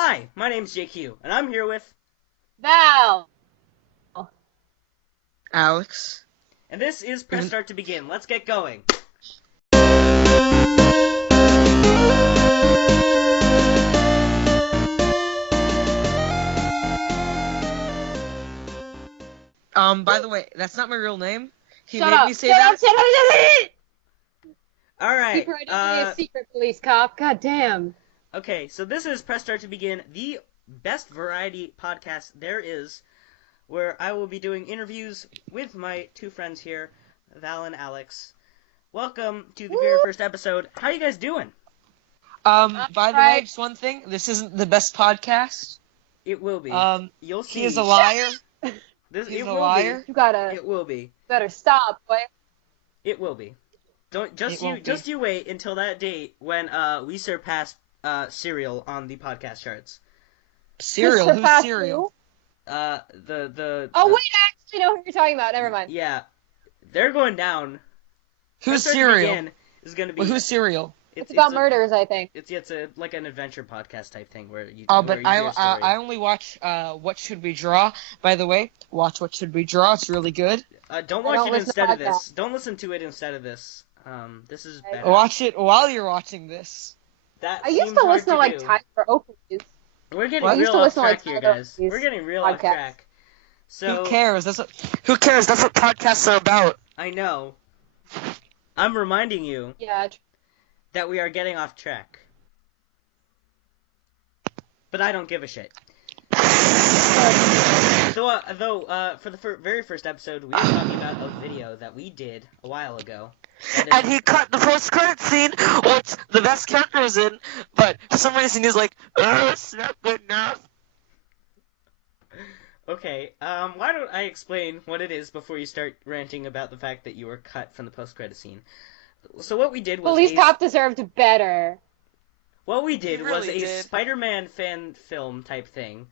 Hi, my name's JQ, and I'm here with... Val. Alex. And this is Press Start to Begin. Let's get going. By the way, that's not my real name. He Shut made up. me say Shut that. up, shut up, shut up! Alright, Keep writing to be a secret police cop. God damn. okay, so this is Press Start to Begin, the best variety podcast there is, where I will be doing interviews with my two friends here, Val and Alex. Welcome to the very first episode. How you guys doing? By the way, just one thing. This isn't the best podcast. It will be. You'll see. He is a liar. He's a liar. You gotta. It will be. Better stop, boy. It will be. Just you wait until that date when we surpass Serial on the podcast charts. Serial? Who's Serial? Oh wait, I actually know who you're talking about. Never mind. Yeah, they're going down. Who's Press Start to Serial? Begin is going to be. Wait, who's Serial? It's about murders, I think. It's like an adventure podcast type thing where you. Oh, where but you hear a story. I only watch What Should We Draw. By the way, watch What Should We Draw. It's really good. Don't watch it instead of this. Don't listen to it instead of this. This is better. Watch it while you're watching this. I used to listen to like Time for Oakley's. We're getting real off track here, guys. Oakley's We're getting real off track. So who cares? Who cares? That's what podcasts are about. I know. I'm reminding you. Yeah. That we are getting off track. But I don't give a shit. So, for the very first episode, we were talking about a video that we did a while ago. And he cut the post-credit scene, which the best character is in, but for some reason he's like, it's not good enough. Okay, why don't I explain what it is before you start ranting about the fact that you were cut from the post-credit scene. So what we did was Police Cop deserved better. What we did was really a did. Spider-Man fan film type thing.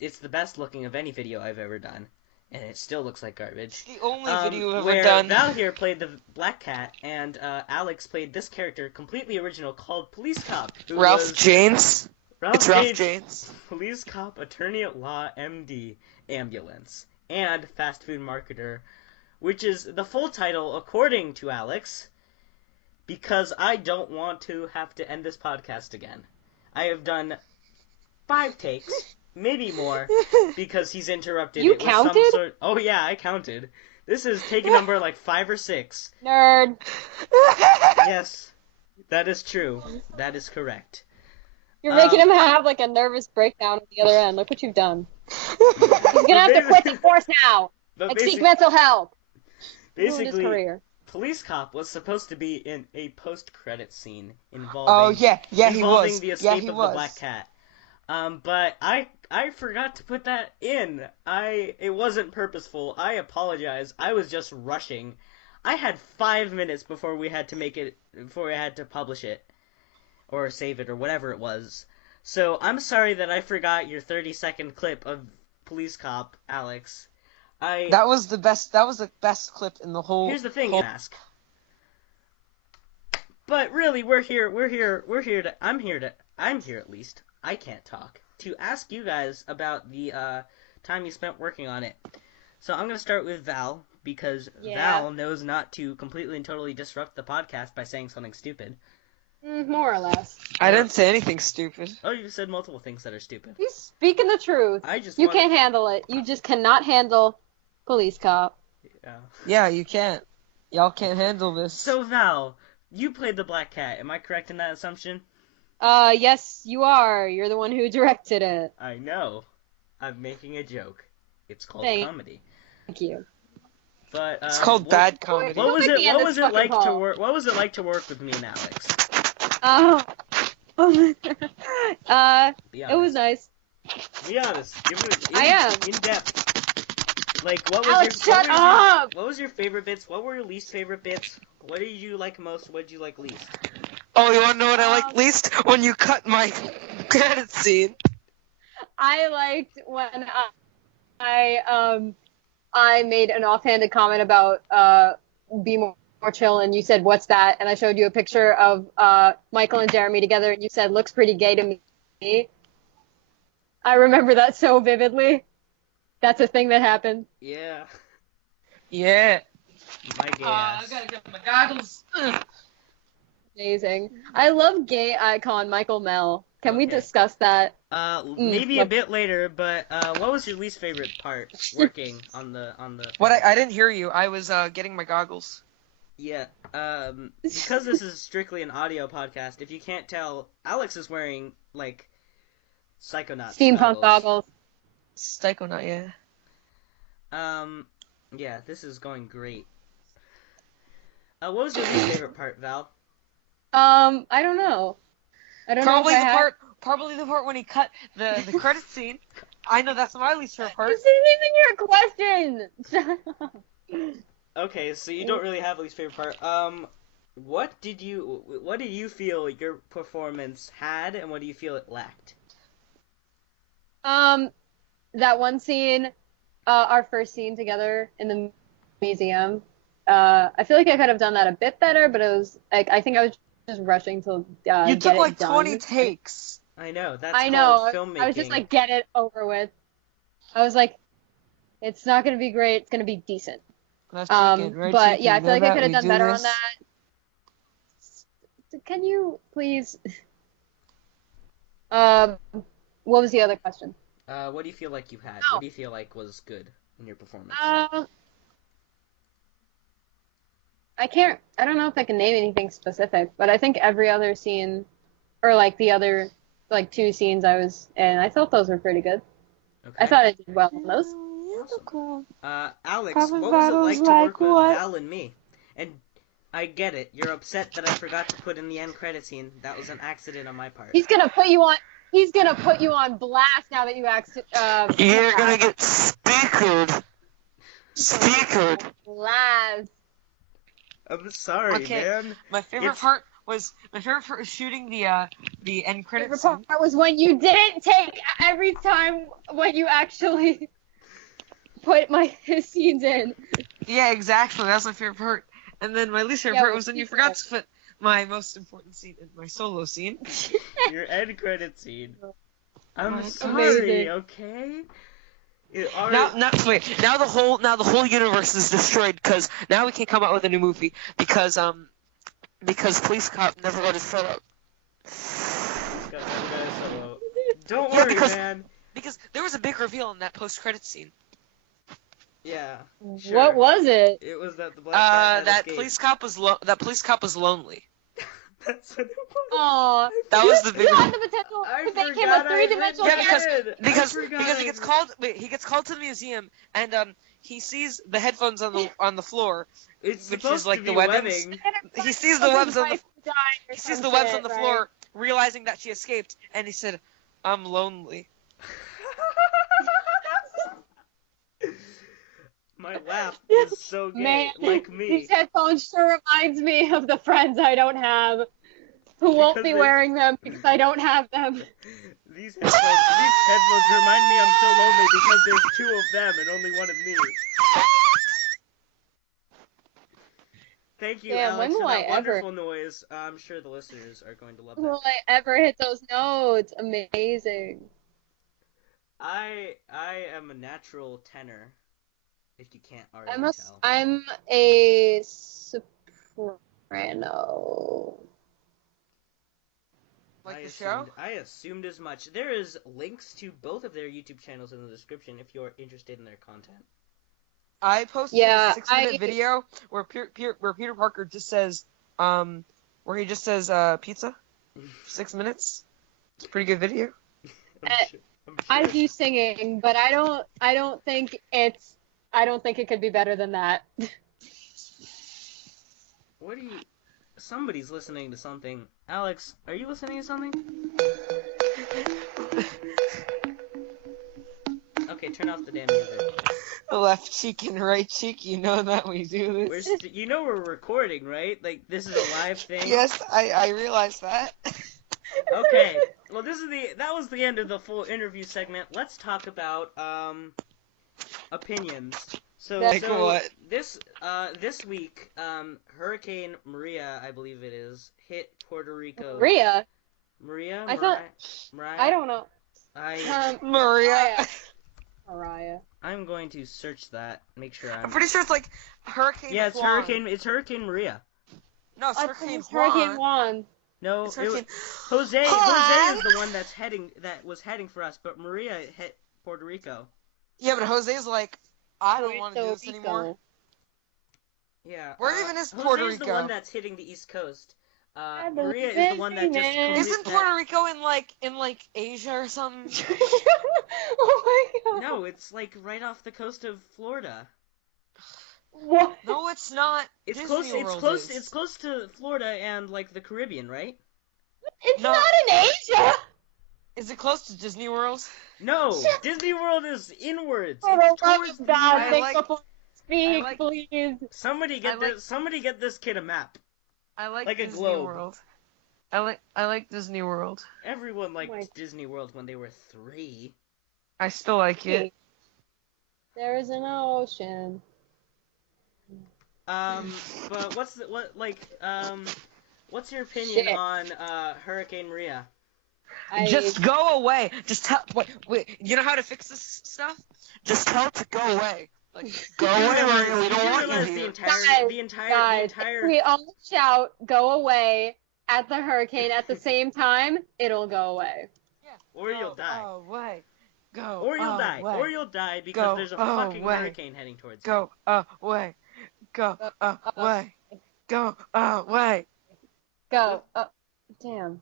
It's the best looking of any video I've ever done, and it still looks like garbage. The only video I've where ever done. Val here played the Black Cat, and Alex played this character, completely original, called Police Cop. Ralph Janes. Ralph Janes. Police Cop, Attorney at Law, MD, Ambulance, and Fast Food Marketer, which is the full title according to Alex, because I don't want to have to end this podcast again. I have done 5 takes, maybe more, because he's interrupted. You it with counted? some sort... Oh yeah, I counted. This is take number like 5 or 6. Nerd. Yes, that is true. That is correct. You're making him have like a nervous breakdown at the other end. Look what you've done. He's gonna have to quit the force now and seek mental help. Ruined his Basically, career. Police Cop was supposed to be in a post-credit scene involving he was. the escape he of was. the Black Cat. But I forgot to put that in. It wasn't purposeful. I apologize. I was just rushing. I had 5 minutes before we had to publish it or save it or whatever it was. So I'm sorry that I forgot your 30-second clip of Police Cop, Alex. That was the best. That was the best clip in the whole. Here's the thing, ask. But really, I'm here at least. I can't talk. To ask you guys about the time you spent working on it. So I'm gonna start with Val because Val knows not to completely and totally disrupt the podcast by saying something stupid. More or less. I didn't say anything stupid. Oh, you said multiple things that are stupid. He's speaking the truth. You can't handle it. You just cannot handle Police Cop. Yeah, you can't. Y'all can't handle this. So Val, you played the Black Cat. Am I correct in that assumption? Yes, you are. You're the one who directed it. I know. I'm making a joke. It's called comedy. Thank you. But it's called bad comedy. What was it like to work with me and Alex? It was nice. Be honest. Give it I am. In depth. Like, what was your favorite bits? What were your least favorite bits? What did you like most? What did you like least? Oh, you want to know what I like least? When you cut my credit scene. I liked when I made an offhanded comment about be more chill, and you said, "What's that?" And I showed you a picture of Michael and Jeremy together, and you said, "Looks pretty gay to me." I remember that so vividly. That's a thing that happened. Yeah. Yeah. My gay ass. I gotta get my goggles. Amazing. I love gay icon Michael Mell. Can we Okay. discuss that? Maybe a bit later, but what was your least favorite part working on the What? I didn't hear you. I was getting my goggles. Yeah, because this is strictly an audio podcast, if you can't tell, Alex is wearing, like, Psychonauts Steampunk goggles. Psychonaut, yeah. Yeah, this is going great. What was your least favorite part, Val? I don't know. I don't know if I have... Probably the part when he cut the credit scene. I know that's my least favorite part. This isn't even your question! Shut up. Okay, so you don't really have a least favorite part. What do you feel your performance had, and what do you feel it lacked? That one scene, our first scene together in the museum, I feel like I could have done that a bit better, but it was, like, I think I was just rushing to, You get took, it like, done. 20 takes. I know, that's I called know, filmmaking. I was just like, get it over with. I was like, it's not gonna be great, it's gonna be decent. That's cheeking, right? But cheeking. yeah, I feel like I could have done better on this? that. Can you please? What was the other question? What do you feel like you had? Oh. What do you feel like was good in your performance? I don't know if I can name anything specific, but I think every other scene, or like the other, like 2 scenes I was in, I thought those were pretty good. Okay. I thought I did well on those. Awesome. Alex, Cover what was it like to work with what? Val and me? And I get it. You're upset that I forgot to put in the end credit scene. That was an accident on my part. He's gonna put you on blast now that you You're gonna get speakered. Speakered. Blast. I'm sorry, Okay. man. My favorite part was shooting the end credits. The favorite part was when you didn't take every time when you actually put his scenes in. Yeah, exactly. That's my favorite part. And then my least favorite part was when you forgot to put my most important scene in my solo scene. Your end credit scene. I'm sorry, amazing. okay? Now the whole universe is destroyed because now we can't come out with a new movie because Police Cop never got his shut up. Don't worry, man. Because there was a big reveal in that post-credit scene. Yeah. Sure. What was it? It was that the black guy that police cop was lonely. That's what it was. Aww. That was the big. You had the potential to make him a 3-dimensional character. because he gets called to the museum and he sees the headphones on the floor, which is like the webbing. He sees the webs on the floor, realizing that she escaped, and he said, "I'm lonely." My laugh is so gay, Man, like me. These headphones sure reminds me of the friends I don't have, who won't be wearing them because I don't have them. These headphones remind me I'm so lonely because there's 2 of them and only 1 of me. Thank you, Alex, for that wonderful noise. I'm sure the listeners are going to love that. Will I ever hit those notes? Amazing. I am a natural tenor. If you can't already tell. I'm a soprano. Like the show? I assumed as much. There is links to both of their YouTube channels in the description if you're interested in their content. I posted a 6-minute video where Peter Parker just says, where he just says pizza. 6 minutes. It's a pretty good video. I'm sure. I do singing, but I don't think it could be better than that. Somebody's listening to something. Alex, are you listening to something? Okay, turn off the damn music. Left cheek and right cheek, you know that we do this. You know we're recording, right? Like, this is a live thing? Yes, I realize that. Okay, well that was the end of the full interview segment. Let's talk about, opinions. So what? This week, Hurricane Maria, I believe it is, hit Puerto Rico. Maria? Maria? I thought. Mariah? I don't know. Maria. Mariah. I'm going to search that. Make sure I'm pretty sure it's like Hurricane Juan. It's Hurricane Maria. No, it's Hurricane Hurricane Juan. No, It's Hurricane Jose Juan. is the one that was heading for us, but Maria hit Puerto Rico. Yeah, but Jose's like, I don't want to do this anymore. Yeah. Where even is Puerto Jose's Rico? the one that's hitting the East Coast. Maria is the one that just Isn't Puerto Rico in like Asia or something? Oh my god. No, it's like right off the coast of Florida. What? No, it's not. It's Disney close. World It's is. It's close to Florida and like the Caribbean, right? It's No. not in Asia. Is it close to Disney World? No, Disney World is inwards. Oh, It's the towards love God, I think like- before you speak, I like- please. Somebody get this kid a map. I like Like a Disney globe. World. I like Disney World. Everyone liked my- Disney World when they were 3. I still like it. There is an ocean. But what's your opinion Shit. on Hurricane Maria? Just go away. Just tell. Wait. You know how to fix this stuff? Just tell it to go away. Like, go away, Maria. We don't want you realize here. the entire If we all shout "Go away" at the hurricane at the same time, it'll go away. Yeah. Or you'll die. Go away. Go. Or you'll die. away. Or you'll die because Go there's a fucking away. hurricane heading towards you. Go away. Go away. Go away. Go. Damn.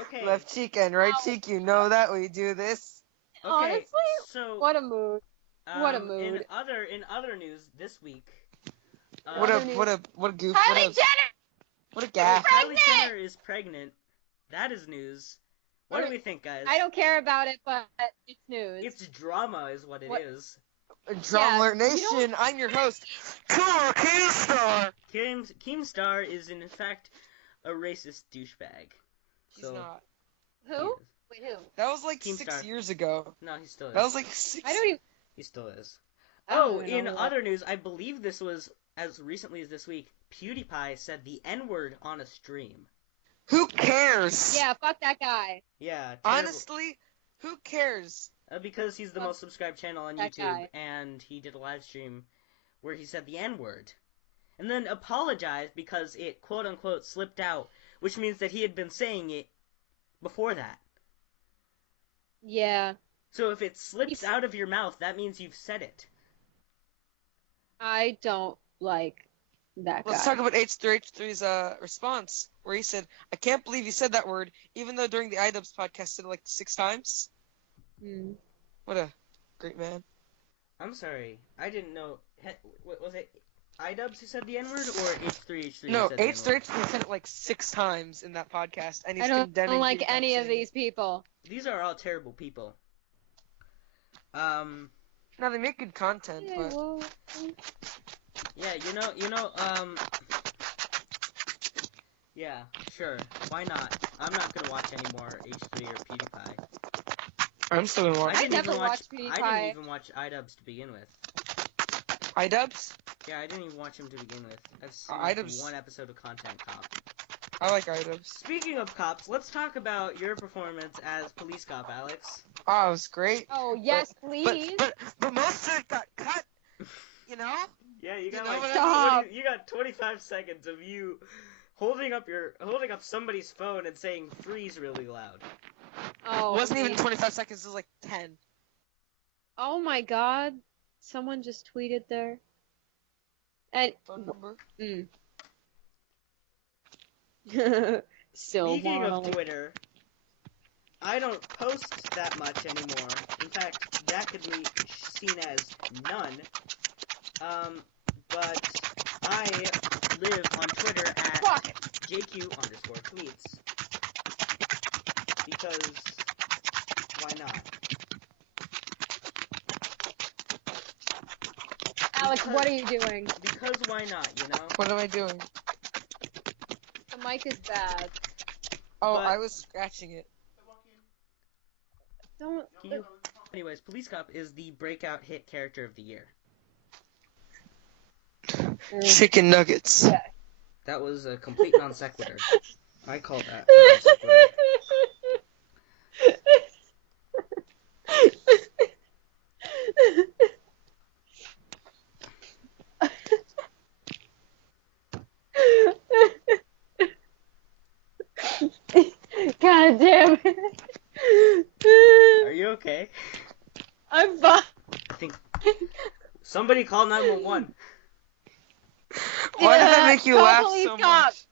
Okay. Left cheek and right cheek. You know that we do this. Okay. Honestly, So what a mood. What a in mood. other news this week. What a goof. Kylie Jenner. What a gaff. Kylie Jenner is pregnant. That is news. What do we think, guys? I don't care about it, but it's news. It's drama, is what it is. Drum Alert you Nation, I'm your host, Cool Keemstar. Keemstar is in fact a racist douchebag. He's So, not. he Who? is. Wait, who? That was like Keemstar. 6 years ago. No, he still is. That was like 6. I don't even. He still is. I don't Oh, even in know who other news, I believe this was as recently as this week. PewDiePie said the N-word on a stream. Who cares? Yeah, fuck that guy. Yeah, terrible. Honestly, who cares? Because he's the Fuck most subscribed channel on that YouTube, guy. and he did a live stream where he said the N-word. And then apologized because it quote-unquote slipped out, which means that he had been saying it before that. Yeah, So if it slips out of your mouth, that means you've said it. I don't like that guy. Let's talk about H3H3's response, where he said, I can't believe you said that word, even though during the iDubbbz podcast said it like 6 times. Mm. What a great man. I'm sorry, I didn't know. Was it iDubbbz who said the N-word, or H3H3 No, who said the N-word? H3H3 said it like 6 times in that podcast, and he's I don't condemning like PewDiePie any of saying it. these people. These are all terrible people. Now, they make good content, but... Yeah, yeah, sure, why not? I'm not gonna watch any more H3 or PewDiePie. I'm still gonna watch I never watched I PewDiePie. didn't even watch iDubbbz to begin with. iDubbbz? Yeah, I didn't even watch him to begin with. I've seen iDubbbz- one episode of Content Cop. I like iDubbbz. Speaking of cops, let's talk about your performance as police cop, Alex. Oh, it was great. Oh, yes, please. But most of it got cut, you know? Yeah, you got know like what I 20, Stop. you got 25 seconds of you holding up somebody's phone and saying freeze really loud. Oh, It wasn't even please. 25 seconds, it was like 10. Oh my god. Someone just tweeted there. And Phone number. still Speaking of wanna- Twitter, I don't post that much anymore. In fact, that could be seen as none. But I live on Twitter at Fuck. JQ_tweets. Because, why not? Alex, what are you doing? Because why not, you know? What am I doing? The mic is bad. Oh, But- I was scratching it. Don't. Anyways, Police Cop is the breakout hit character of the year. Chicken nuggets. Yeah. That was a complete non sequitur. I call that a non sequitur. Somebody call 911. Why did that make you call laugh police so cop. much?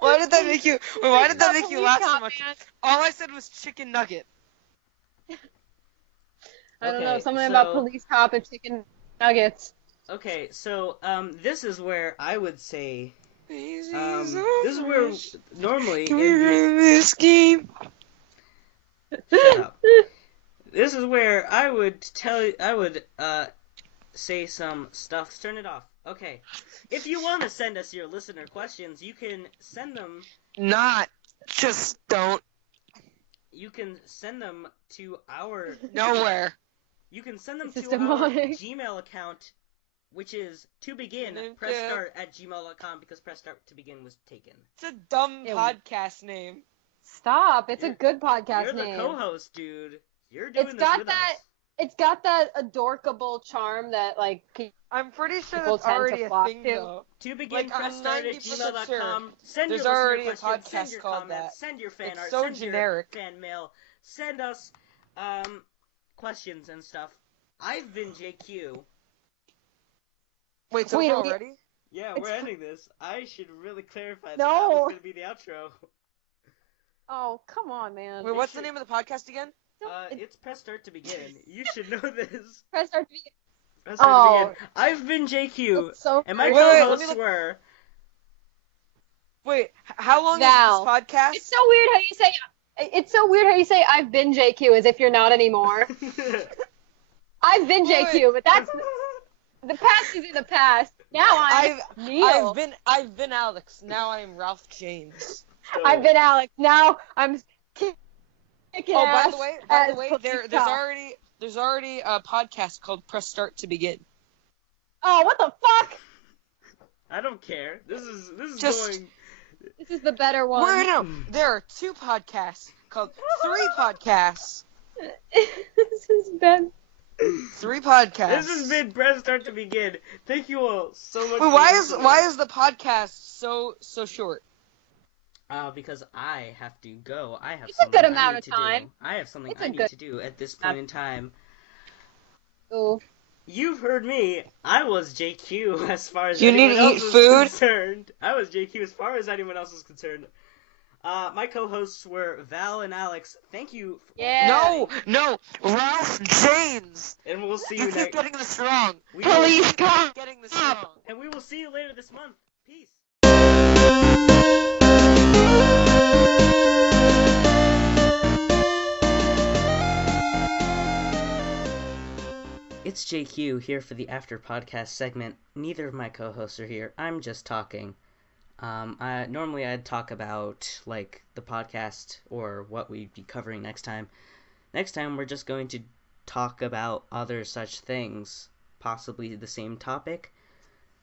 Why did that make you? Wait, why did that make you laugh so much? Man. All I said was chicken nugget. I don't know, Okay, something so- about police cop and chicken nuggets. Okay, so this is where I would say This this is where normally Can in we the win this game? shut up. This is where I would say some stuff. Turn it off. Okay. If you want to send us your listener questions, you can send them. Just don't. You can send them to our. Nowhere. You can send them This to is our demonic. Gmail account, which is Okay. tobeginpressstart@gmail.com because press start to begin was taken. It's a dumb Ew. podcast name. Stop! It's a You're- good podcast You're the name. co-host, dude. You're doing It's this got with that. us. It's got that adorkable charm that like I'm pretty sure People that's tend to already a flock thing, to. though. tobeginpressstart@gmail.com. Send There's your listener already a questions, send podcast your called comments, that. send your fan It's art, so send generic. your fan mail, send us questions and stuff. I've been JQ. Wait, so Wait, already? Yeah, It's we're fu- ending this. I should really clarify that No. that was going to be the outro. Oh, come on, man. Wait, what's the name of the podcast again? It's press start to begin. You should know this. Press start to begin. Press start to Oh. begin. I've been JQ, It's so and my Wait, let me co-hosts look- were. Wait, how long Val. is this podcast? It's so weird how you say. It's so weird how you say I've been JQ as if you're not anymore. I've been Wait, JQ, but that's the past is in the past. Now I'm Neil. I've been Alex. Now I'm Ralph James. I've been Alex. Now I'm kicking Oh, ass. by the as way, police there's cop. already a podcast called Press Start to Begin. Oh, what the fuck? I don't care. This is Just- going. This is the better one. Wait, no, there are 2 podcasts called 3 podcasts. This has been. 3 podcasts. This has been press start to begin. Thank you all so much. Wait, for listening. why is the podcast so short? Because I have to go. I have It's a something good I amount need of to time. do. I have something It's I a need good- to do at this point in time. Ooh. You've heard me. I was JQ as far as You anyone need to else eat is food? concerned. I was JQ as far as anyone else is concerned. My co-hosts were Val and Alex. Thank you. Yeah. No, Ralph James. And we'll see You you keep next. getting this wrong. We Police will- cop. Getting this wrong. And we will see you later this month. Peace. It's JQ here for the after podcast segment. Neither of my co-hosts are here. I'm just talking. Normally I'd talk about like the podcast or what we'd be covering next time. Next time we're just going to talk about other such things, possibly the same topic.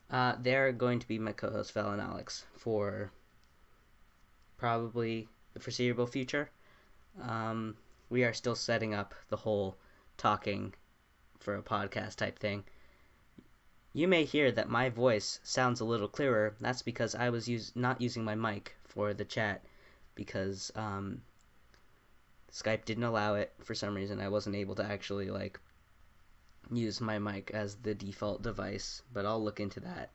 They're going to be my co-hosts Val and Alex for probably the foreseeable future. We are still setting up the whole talking for a podcast type thing. You may hear that my voice sounds a little clearer. That's because I was not using my mic for the chat because Skype didn't allow it for some reason. I wasn't able to actually use my mic as the default device, but I'll look into that.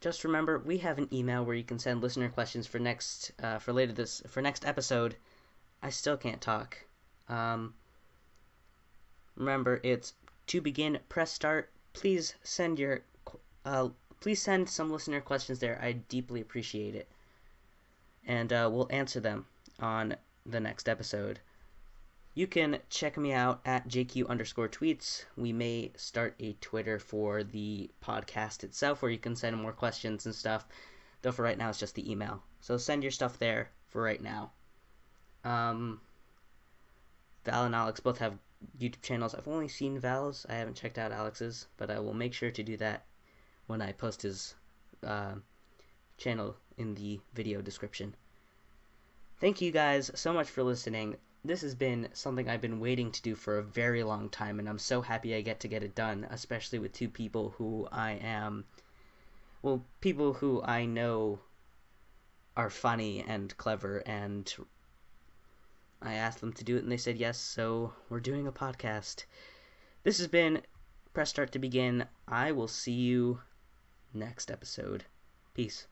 Just remember, we have an email where you can send listener questions for next episode. I still can't talk. Remember, it's to begin, press start. Please send some listener questions there. I deeply appreciate it. And we'll answer them on the next episode. You can check me out at JQ_tweets. We may start a Twitter for the podcast itself where you can send more questions and stuff. Though for right now, it's just the email. So send your stuff there for right now. Val and Alex both have YouTube channels. I've only seen Val's. I haven't checked out Alex's, but I will make sure to do that when I post his channel in the video description. Thank you guys so much for listening. This has been something I've been waiting to do for a very long time, and I'm so happy I get to get it done, especially with two people who people who I know are funny and clever and I asked them to do it, and they said yes, so we're doing a podcast. This has been Press Start to Begin. I will see you next episode. Peace.